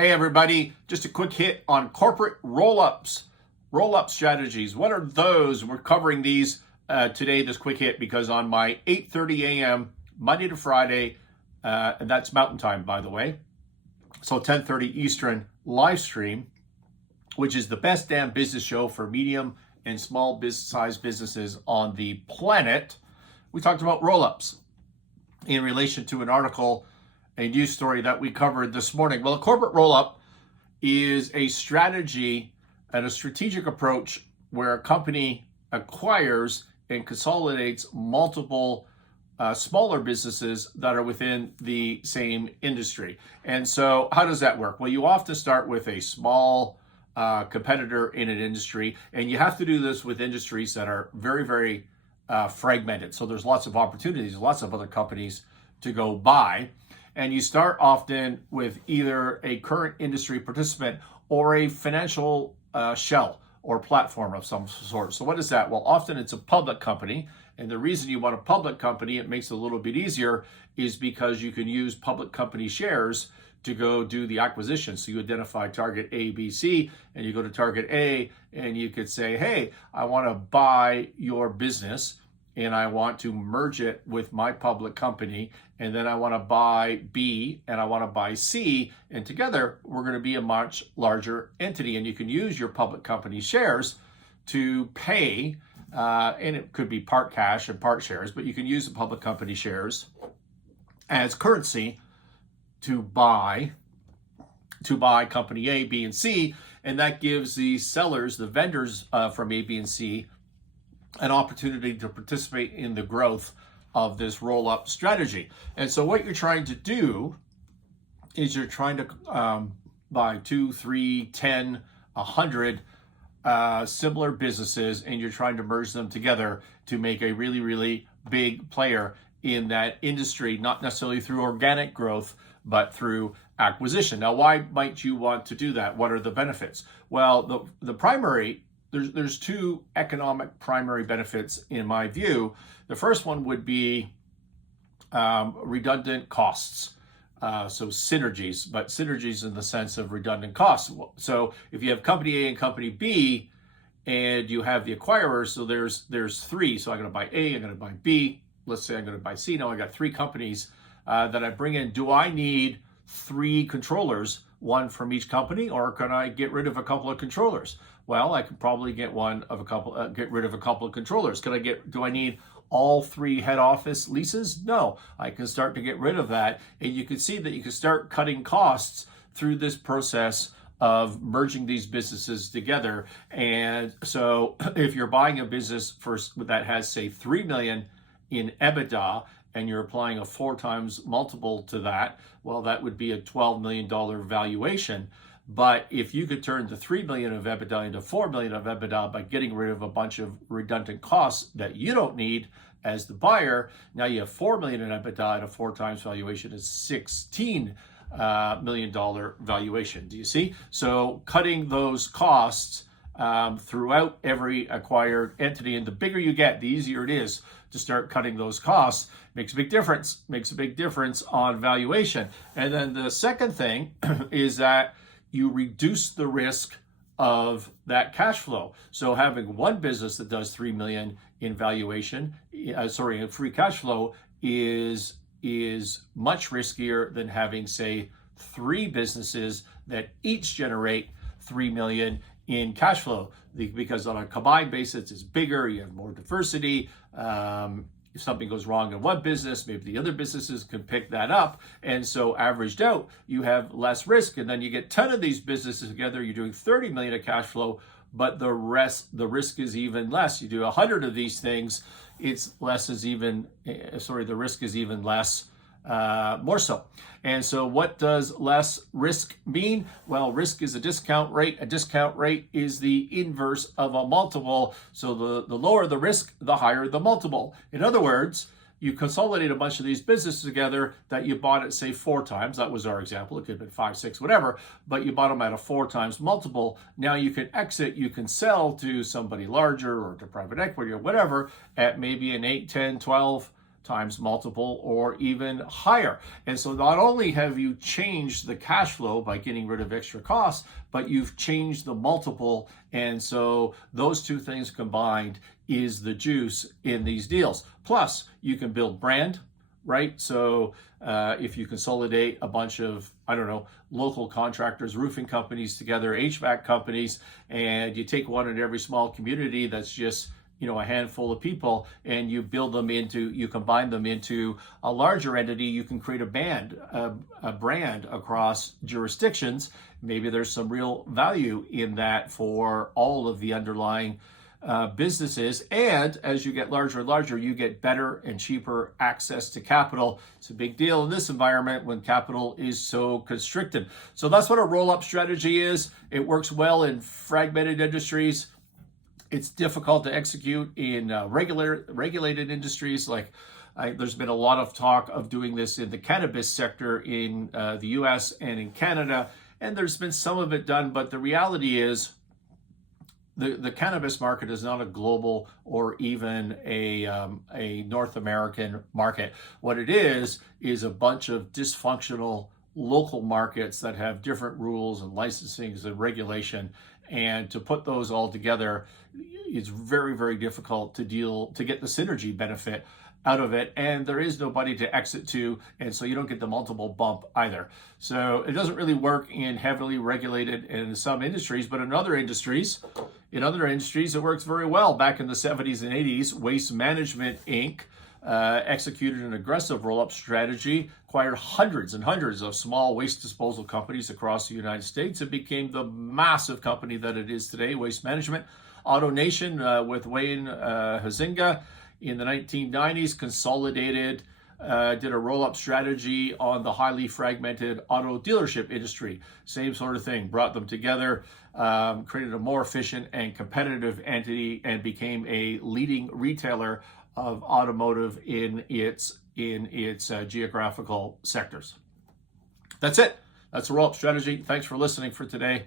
Hey everybody, just a quick hit on corporate roll-ups, roll-up strategies. What are those? We're covering these today, this quick hit, because on my 8:30 a.m. Monday to Friday, and that's Mountain Time, by the way, so 10:30 Eastern live stream, which is the best damn business show for medium and small size businesses on the planet. We talked about roll-ups in relation to an article, a news story that we covered this morning. Well, a corporate roll-up is a strategy and a strategic approach where a company acquires and consolidates multiple smaller businesses that are within the same industry. And so how does that work? Well, you often start with a small competitor in an industry, and you have to do this with industries that are very, very fragmented. So there's lots of opportunities, lots of other companies to go buy. And you start often with either a current industry participant or a financial shell or platform of some sort. So what is that? Well, often it's a public company. And the reason you want a public company, it makes it a little bit easier, is because you can use public company shares to go do the acquisition. So you identify target A, B, C, and you go to target A, and you could say, hey, I want to buy your business, and I want to merge it with my public company, and then I want to buy B, and I want to buy C, and together we're going to be a much larger entity. And you can use your public company shares to pay, and it could be part cash and part shares, but you can use the public company shares as currency to buy company A, B, and C, and that gives the sellers, the vendors from A, B, and C, an opportunity to participate in the growth of this roll-up strategy. And so what you're trying to do is you're trying to buy 2, 3, 10, 100 similar businesses, and you're trying to merge them together to make a really, really big player in that industry, not necessarily through organic growth, but through acquisition. Now, why might you want to do that? What are the benefits? Well, the primary, there's two economic primary benefits in my view. The first one would be redundant costs. So synergies, but synergies in the sense of redundant costs. So if you have company A and company B, and you have the acquirers, so there's three. So I'm going to buy A, I'm going to buy B. Let's say I'm going to buy C. Now I got three companies that I bring in. Do I need three controllers, one from each company, or can I get rid of a couple of controllers? Well, I could probably get rid of a couple of controllers. Do I need all three head office leases? No, I can start to get rid of that. And you can see that you can start cutting costs through this process of merging these businesses together. And so if you're buying a business that has, say, 3 million in EBITDA, and you're applying a 4 times multiple to that, well, that would be a $12 million valuation. But if you could turn the 3 million of EBITDA into 4 million of EBITDA by getting rid of a bunch of redundant costs that you don't need as the buyer, now you have 4 million in EBITDA at a 4 times valuation is $16 million valuation. Do you see? So cutting those costs throughout every acquired entity, and the bigger you get, the easier it is to start cutting those costs. Makes a big difference on valuation. And then the second thing is that you reduce the risk of that cash flow. So having one business that does 3 million in valuation, in free cash flow is much riskier than having, say, 3 businesses that each generate 3 million in cash flow, because on a combined basis it's bigger, you have more diversity. If something goes wrong in one business, maybe the other businesses can pick that up. And so averaged out, you have less risk. And then you get 10 of these businesses together, you're doing 30 million of cash flow, but the risk is even less. You do 100 of these things, the risk is even less, more so. And so what does less risk mean? Well, risk is a discount rate. A discount rate is the inverse of a multiple. So the lower the risk, the higher the multiple. In other words, you consolidate a bunch of these businesses together that you bought at, say, 4 times. That was our example. It could have been 5, 6, whatever, but you bought them at a 4 times multiple. Now you can exit, you can sell to somebody larger or to private equity or whatever at maybe an 8, 10, 12 times multiple or even higher. And so not only have you changed the cash flow by getting rid of extra costs, but you've changed the multiple. And so those two things combined is the juice in these deals. Plus, you can build brand, right? So if you consolidate a bunch of, I don't know, local contractors, roofing companies together, HVAC companies, and you take one in every small community that's just, a handful of people, and you combine them into a larger entity, you can create a brand across jurisdictions. Maybe there's some real value in that for all of the underlying businesses. And as you get larger and larger, you get better and cheaper access to capital. It's a big deal in this environment when capital is so constricted. So that's what a roll-up strategy is. It works well in fragmented industries. It's difficult to execute in regulated industries. There's been a lot of talk of doing this in the cannabis sector in the US and in Canada, and there's been some of it done, but the reality is the cannabis market is not a global or even a North American market. What it is a bunch of dysfunctional local markets that have different rules and licensing and regulation. And to put those all together, it's very, very difficult to get the synergy benefit out of it. And there is nobody to exit to. And so you don't get the multiple bump either. So it doesn't really work in heavily regulated in some industries, but in other industries, it works very well. Back in the 70s and 80s, Waste Management Inc. Executed an aggressive roll-up strategy, acquired hundreds and hundreds of small waste disposal companies across the United States. It became the massive company that it is today, Waste Management. AutoNation with Wayne Huizenga in the 1990s consolidated, did a roll-up strategy on the highly fragmented auto dealership industry. Same sort of thing, brought them together, created a more efficient and competitive entity, and became a leading retailer of automotive in its geographical sectors. That's it. That's a roll-up strategy. Thanks for listening for today.